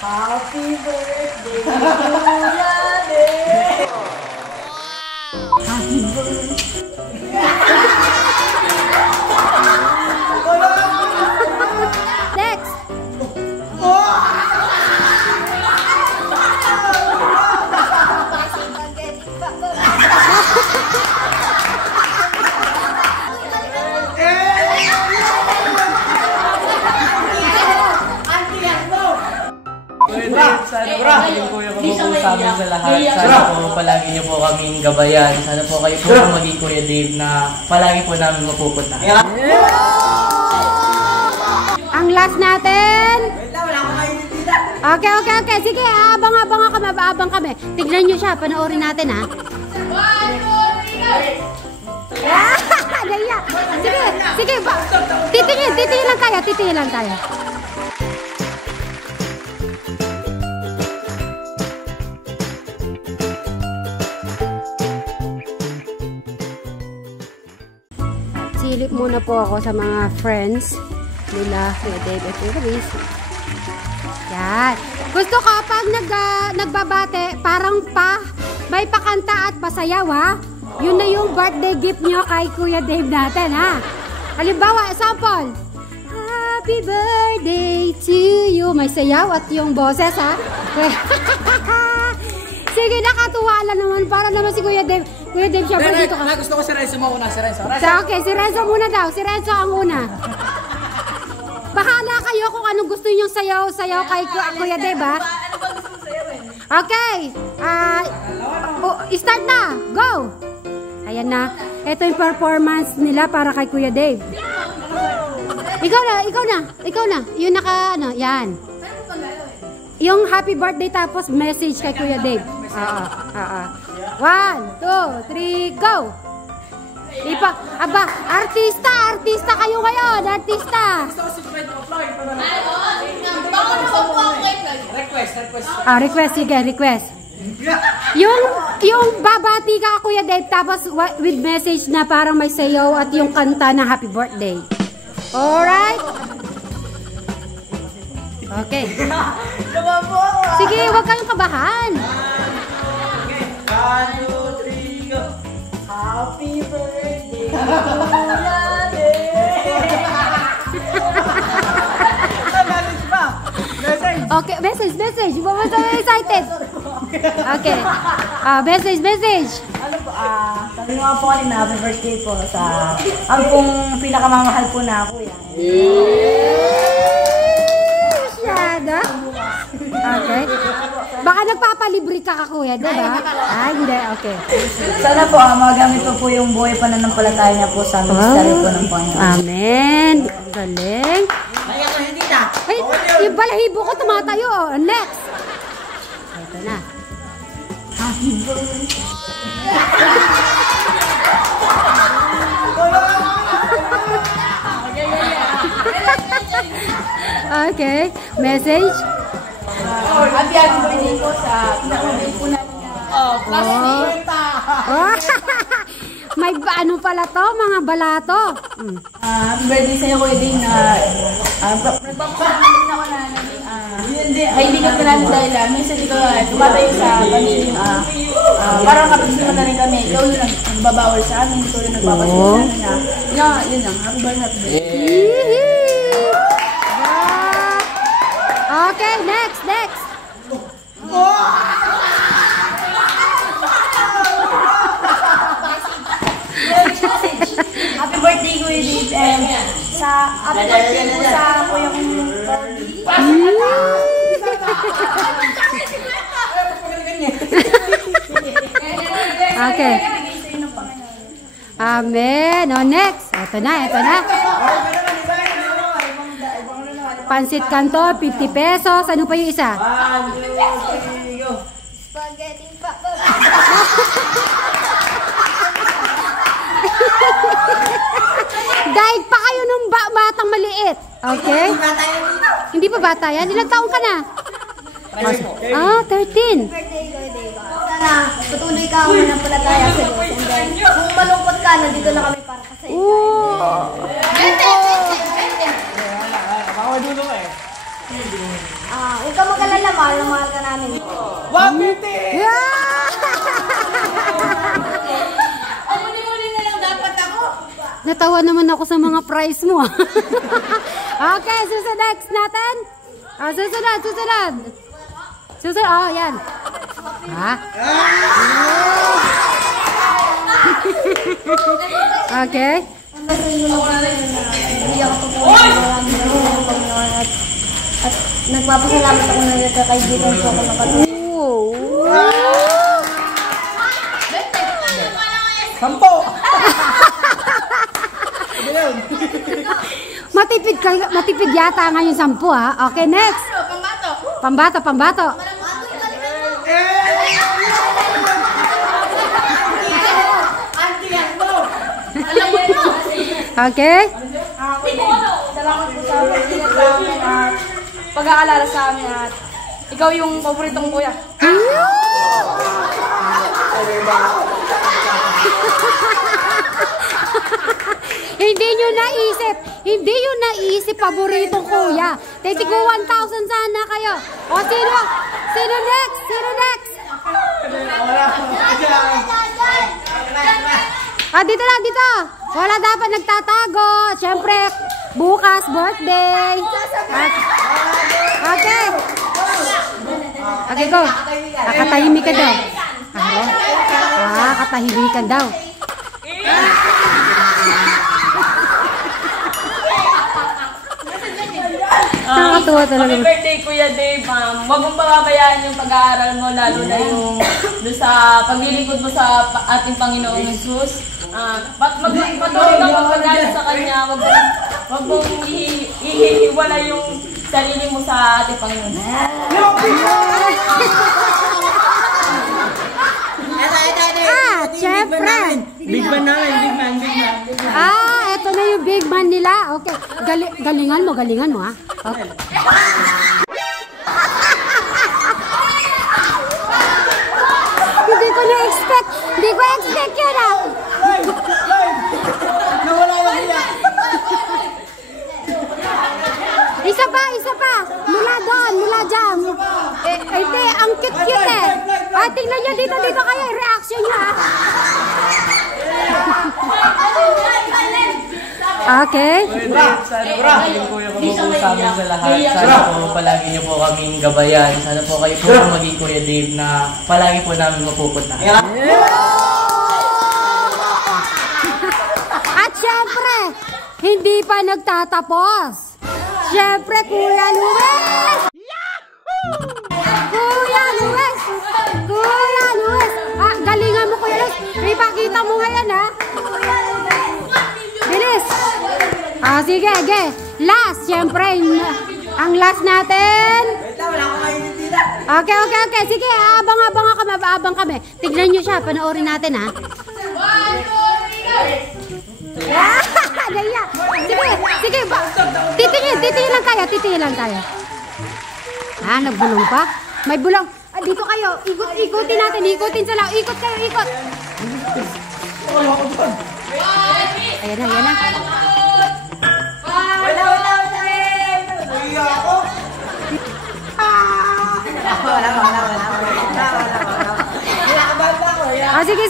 Happy birthday, Kuya Dave! Happy birthday! Next! Sana po yung kuya ko po sa amin sa lahat. Sana po palagi niyo po kaming gabayan. Sana po kayo po maging Kuya Dave na palagi po namin mapupunta. Ang last natin! Okay. Sige, abang kami. Tignan nyo siya, panoorin natin ha. 1, 2, 3, go! Sige, titingin lang tayo. Silip muna po ako sa mga friends nila, Kuya Dave at Kuya Luis. Yan. Gusto ko pag nagbabate, parang may pakanta at pasayaw ha. Yun na yung birthday gift nyo kay Kuya Dave natin ha. Halimbawa, example. Happy birthday to you. May sayaw at yung boses ha. Sige, nakatuwa lang naman. Para naman si Kuya Dave. Kuya Dave, syempre dito ka. Gusto ko si Renzo mauna. Okay, si Renzo muna daw. Si Renzo ang una. Bahala kayo kung anong gusto nyong sayaw kay Kuya Dave, ha? Ano ba gusto mong sayawin? Okay. Start na. Go. Ayan na. Ito yung performance nila para kay Kuya Dave. Ikaw na. Yung yan. Yung happy birthday tapos message kay Kuya Dave. 1, 2, 3, go! Artista kayo ngayon, artista! Request, sige, request. Yung babati ka, Kuya Dave, tapos with message na parang may sayaw at yung kanta na happy birthday. Alright? Okay. Sige, huwag kayong kabahan. 1, 2, 3, go! Happy birthday, Kuya Dave! Okay, message. Bumasa na excited. Okay. Message. Ano po, sabi nga po kanina, happy birthday po sa ang pong pinakamamahal po na kuya. Masyada. Okay. Baka nagpapalibre ka kuya, diba? Hindi. Okay. Sana po, magamit po yung buhay pananampalataya niya po sa ministry po ng Panginoon. Amen. Galing. Ay, yung balahibo ko tumatayo. Next. Ito na. Happy birthday. Okay. Message. Happy birthday po sa pinakabay po namin. May ano pala to? Mga balato. Happy birthday sa'yo, Kuya Ding, na nagpapasalamat din ako na naging kaibigan ka namin dahil minsan ikaw tumatayo sa pagiging parang kapag na rin kami, ikaw yung nagbabawal sa amin, ikaw yung nagpapasalamat na yun lang, happy birthday. Okay, next. Happy birthday, Kuya Dave, and happy birthday po sa kuya kong Okay. Amen. Next. Ito na. Pansit Canton, 50 pesos. Ano pa yung isa? 1, 2, 3, go! Spaghetti papa. Daig pa kayo nung batang maliit. Okay? Hindi pa bata yan? Ilang taong ka na? 13. Birthday ko, day ko. Sana patuloy ka ako ng palataya sa Diyos. And then, kung malungkot ka, nandito na kami para sa iyo. Huwag ka mag-alala, mahal na mahal ka namin. 150! Yeah! Muli-muli na lang dapat ako. Natawa naman ako sa mga price mo. Okay, susunod natin. Susunod. Oh, yan. Ha? Okay. Hindi ako at nagpapasalamat ako na nagkakaibigan ko ako nakatulong. Sampo! Matipid yata ngayon 10 ha. Okay, next. Pambato. Okay. Salamat po sa pag-ingat sa amin at pag-aalala sa amin at ikaw yung paboritong kuya. Hindi nyo naisip paboritong kuya. Titigo 1,000 sana kayo. O, sino next? Dito. Wala dapat nagtatago. Siyempre, bukas, birthday. Okay, go. Katahimik ka daw. Katahimik ka daw. Nakakatuwa talaga. Happy birthday, Kuya Dave. Huwag mong pababayaan yung pag-aaral mo, lalo na yung sa paglilingkod mo sa ating Panginoong Jesus. Patuloy kang magpagaling sa Kanya. Huwag mong ihiwala yung sarili mo sa ating Panginoon. Siyempre. Big man namin. Eto na yung big man nila. Okay. Galingan mo ha. Okay. Hindi ko expect yun ha. Nawala na nila. Isa pa. Mula dyan. Hindi, ang cute eh. Tingnan nyo dito kayo. Reaction nyo ha. Okay. Yung kuya ko po sa amin sa lahat. Sana po palagi niyo po kaming gabayan. Sana po kayo po maging Kuya Dave na palagi po namin mapupunta. At syempre, hindi pa nagtatapos. Syempre, Kuya Luis! Kuya Luis! Galingan mo, Kuya Luis. Ipakita mo ngayon, ha? Bilis! Sige. Last, syempre, ang last natin. Okay. Sige, abang kami. Tignan nyo siya, panoorin natin, ha? Sige. Titingin lang tayo. Nagbulong pa? May bulong. Dito kayo. Ikutin natin. Ikutin sila. Ikot kayo. Ayan na.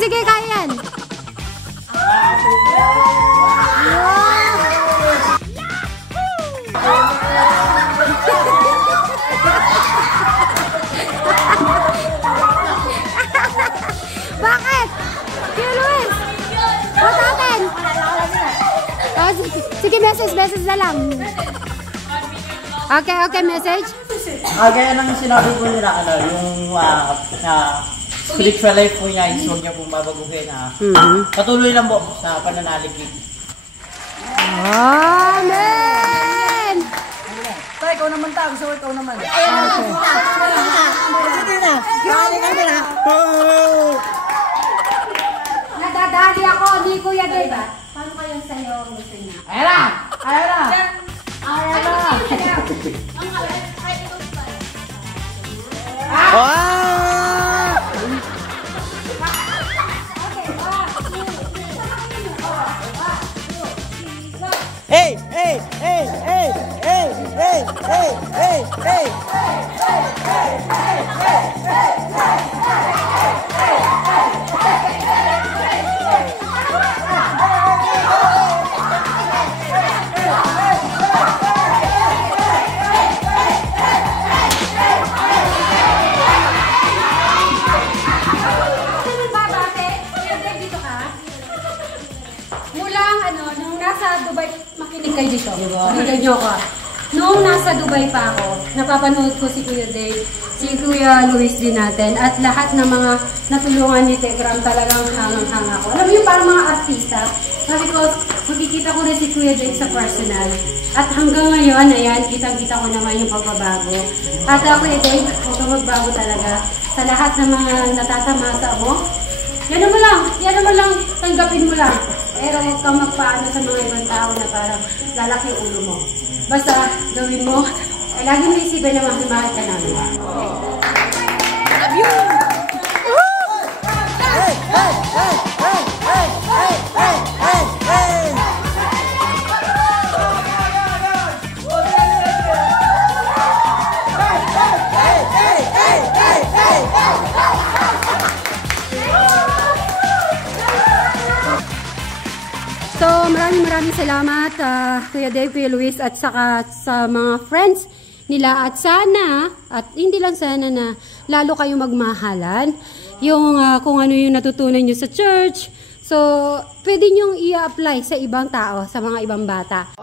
Sige, kaya yan. Bakit? Kuya Luis, what happened? Sige, message na lang. Okay, message. Gaya ng sinabi ko nila, yung spiritual life po niya, is huwag niya pong babaguhin. Patuloy lang po sa pananaligid. Amen! Ikaw naman ta, gusto ko ikaw naman. Nadadali ako, di Kuya Dave. Paano kayong sa'yo gusto niya? Ayan na! Hey! nyo ako. Noong nasa Dubai pa ako, napapanood ko si Kuya Dave, si Kuya Luis din natin, at lahat ng mga natulungan ni Tegram talagang hangang-hanga ko. Alam mo yung parang mga artista, sabi ko, makikita ko rin si Kuya Dave sa personal. At hanggang ngayon, ayan, kitang-kita ko naman yung pagbabago. At Kuya Dave, huwag kang magbago talaga sa lahat ng mga natatamasa mo. Yan naman lang, tanggapin mo lang. Pero huwag kang magpaano sa mga ibang tao na parang lalaki ulo mo. Basta gawin mo, lagi mo isipin na mahal ka namin. Okay? Love you! Hey, hey, hey, hey, hey, hey, hey, hey, hey! So, maraming salamat Kuya Dave, Kuya Luis at saka sa mga friends nila at sana, at hindi lang sana na lalo kayo magmahalan yung kung ano yung natutunan nyo sa church. So, pwede nyong i-apply sa ibang tao, sa mga ibang bata.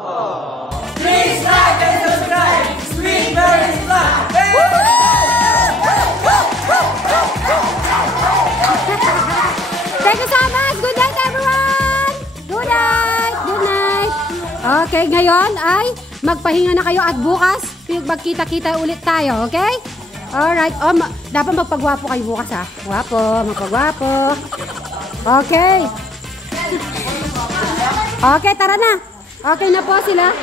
Please like and subscribe! Sweet Mary's Vlog! Thank you so much! Good night everyone! Good night! Good night! Okay, ngayon ay magpahinga na kayo at bukas magkita-kita ulit tayo, okay? Alright. Oh, dapat magpagwapo kayo bukas ha. Gwapo, magpagwapo. Okay. Okay, tara na. Okay na po sila.